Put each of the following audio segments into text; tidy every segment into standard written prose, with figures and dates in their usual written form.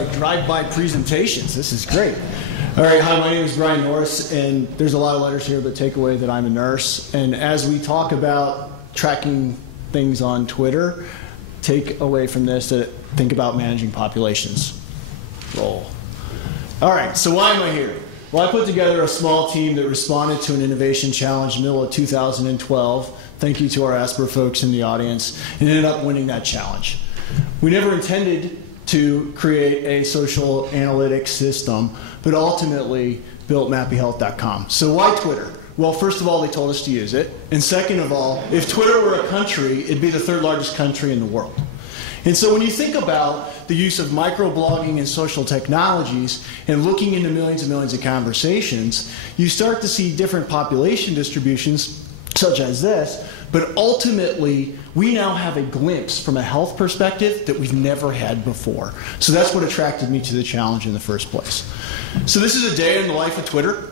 like drive-by presentations. This is great. All right, hi, my name is Brian Norris, and there's a lot of letters here, but take away that I'm a nurse. And as we talk about tracking things on Twitter, take away from this that think about managing populations. Roll. All right, so why am I here? Well, I put together a small team that responded to an innovation challenge in the middle of 2012. Thank you to our Asper folks in the audience, and ended up winning that challenge. We never intended to create a social analytics system, but ultimately built MappyHealth.com. So why Twitter? Well, first of all, they told us to use it. And second of all, if Twitter were a country, it'd be the third largest country in the world. And so when you think about the use of microblogging and social technologies and looking into millions and millions of conversations, you start to see different population distributions such as this, but ultimately we now have a glimpse from a health perspective that we've never had before. So that's what attracted me to the challenge in the first place. So this is a day in the life of Twitter.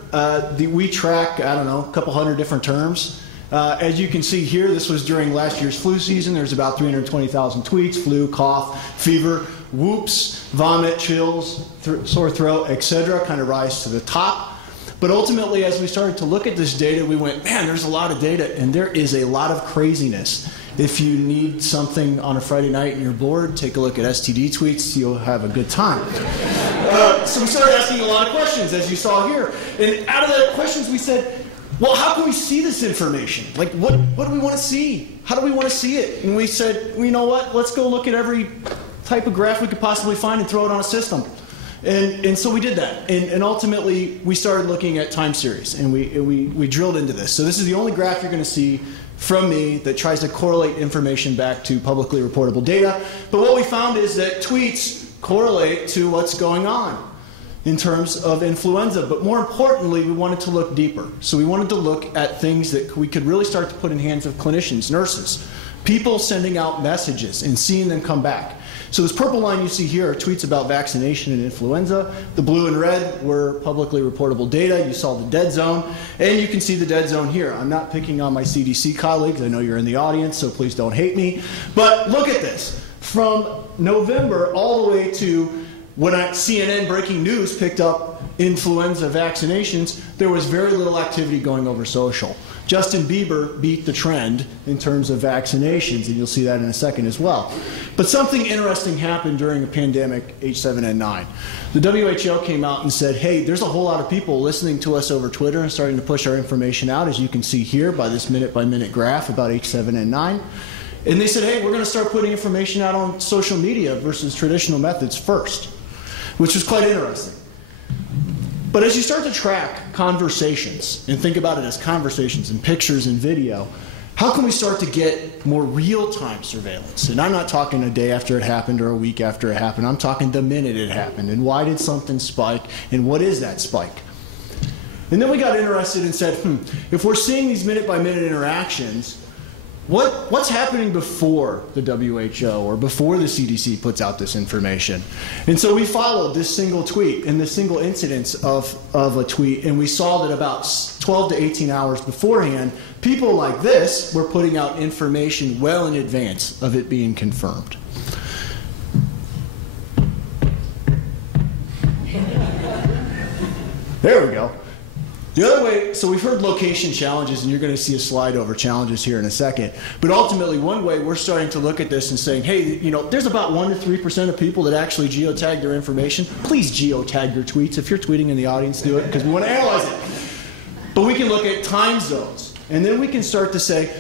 We track, I don't know, a couple hundred different terms. As you can see here, this was during last year's flu season. There's about 320,000 tweets: flu, cough, fever, whoops, vomit, chills, sore throat, etc. kind of rise to the top. But ultimately, as we started to look at this data, we went, man, there's a lot of data, and there is a lot of craziness. If you need something on a Friday night and you're bored, take a look at STD tweets. You'll have a good time. So we started asking a lot of questions, as you saw here. And out of the questions, we said, well, how can we see this information? Like, what do we want to see? How do we want to see it? And we said, well, you know what? Let's go look at every type of graph we could possibly find and throw it on a system. And so we did that. And ultimately, we started looking at time series. And we drilled into this. So this is the only graph you're going to see from me that tries to correlate information back to publicly reportable data. But what we found is that tweets correlate to what's going on in terms of influenza. But more importantly, we wanted to look deeper. So we wanted to look at things that we could really start to put in hands of clinicians, nurses, people sending out messages and seeing them come back. So this purple line you see here are tweets about vaccination and influenza. The blue and red were publicly reportable data. You saw the dead zone, and you can see the dead zone here. I'm not picking on my CDC colleagues. I know you're in the audience, so please don't hate me. But look at this. From November all the way to when CNN breaking news picked up influenza vaccinations, there was very little activity going over social. Justin Bieber beat the trend in terms of vaccinations, and you'll see that in a second as well. But something interesting happened during a pandemic, H7N9. The WHO came out and said, hey, there's a whole lot of people listening to us over Twitter and starting to push our information out, as you can see here by this minute-by-minute graph about H7N9. And they said, hey, we're going to start putting information out on social media versus traditional methods first, which was quite interesting. But as you start to track conversations and think about it as conversations and pictures and video, how can we start to get more real-time surveillance? And I'm not talking a day after it happened or a week after it happened. I'm talking the minute it happened. And why did something spike? And what is that spike? And then we got interested and said, if we're seeing these minute-by-minute interactions, what's happening before the WHO or before the CDC puts out this information? And so we followed this single tweet and this single incidence of a tweet, and we saw that about 12 to 18 hours beforehand, people like this were putting out information well in advance of it being confirmed. There we go. The other way, so we've heard location challenges, and you're going to see a slide over challenges here in a second. But ultimately, one way we're starting to look at this and saying, hey, you know, there's about 1 to 3% of people that actually geotag their information. Please geotag your tweets. If you're tweeting in the audience, do it, because we want to analyze it. But we can look at time zones. And then we can start to say,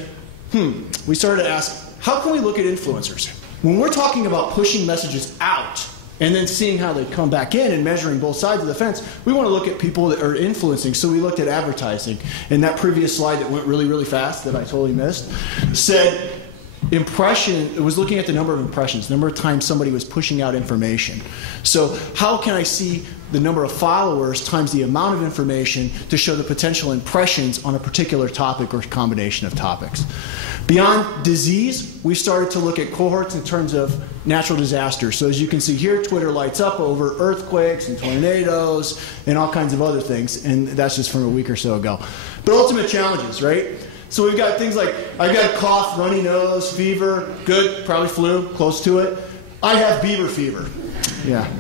we started to ask, how can we look at influencers? When we're talking about pushing messages out, and then seeing how they come back in and measuring both sides of the fence, we want to look at people that are influencing. So we looked at advertising. And that previous slide that went really, really fast that I totally missed said it was looking at the number of impressions, the number of times somebody was pushing out information. So how can I see the number of followers times the amount of information to show the potential impressions on a particular topic or combination of topics? Beyond disease, we started to look at cohorts in terms of natural disasters. So as you can see here, Twitter lights up over earthquakes and tornadoes and all kinds of other things. And that's just from a week or so ago. But ultimate challenges, right? So we've got things like, I've got a cough, runny nose, fever, good, probably flu, close to it. I have Bieber fever. Yeah.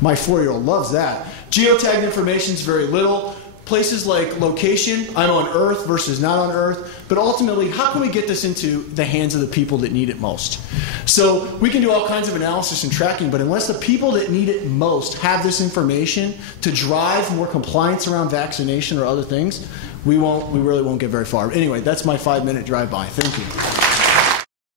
My 4-year-old loves that. Geotagged information is very little. Places like location, I'm on Earth versus not on Earth, but ultimately, how can we get this into the hands of the people that need it most? So we can do all kinds of analysis and tracking, but unless the people that need it most have this information to drive more compliance around vaccination or other things, we really won't get very far. Anyway, that's my 5-minute drive-by. Thank you.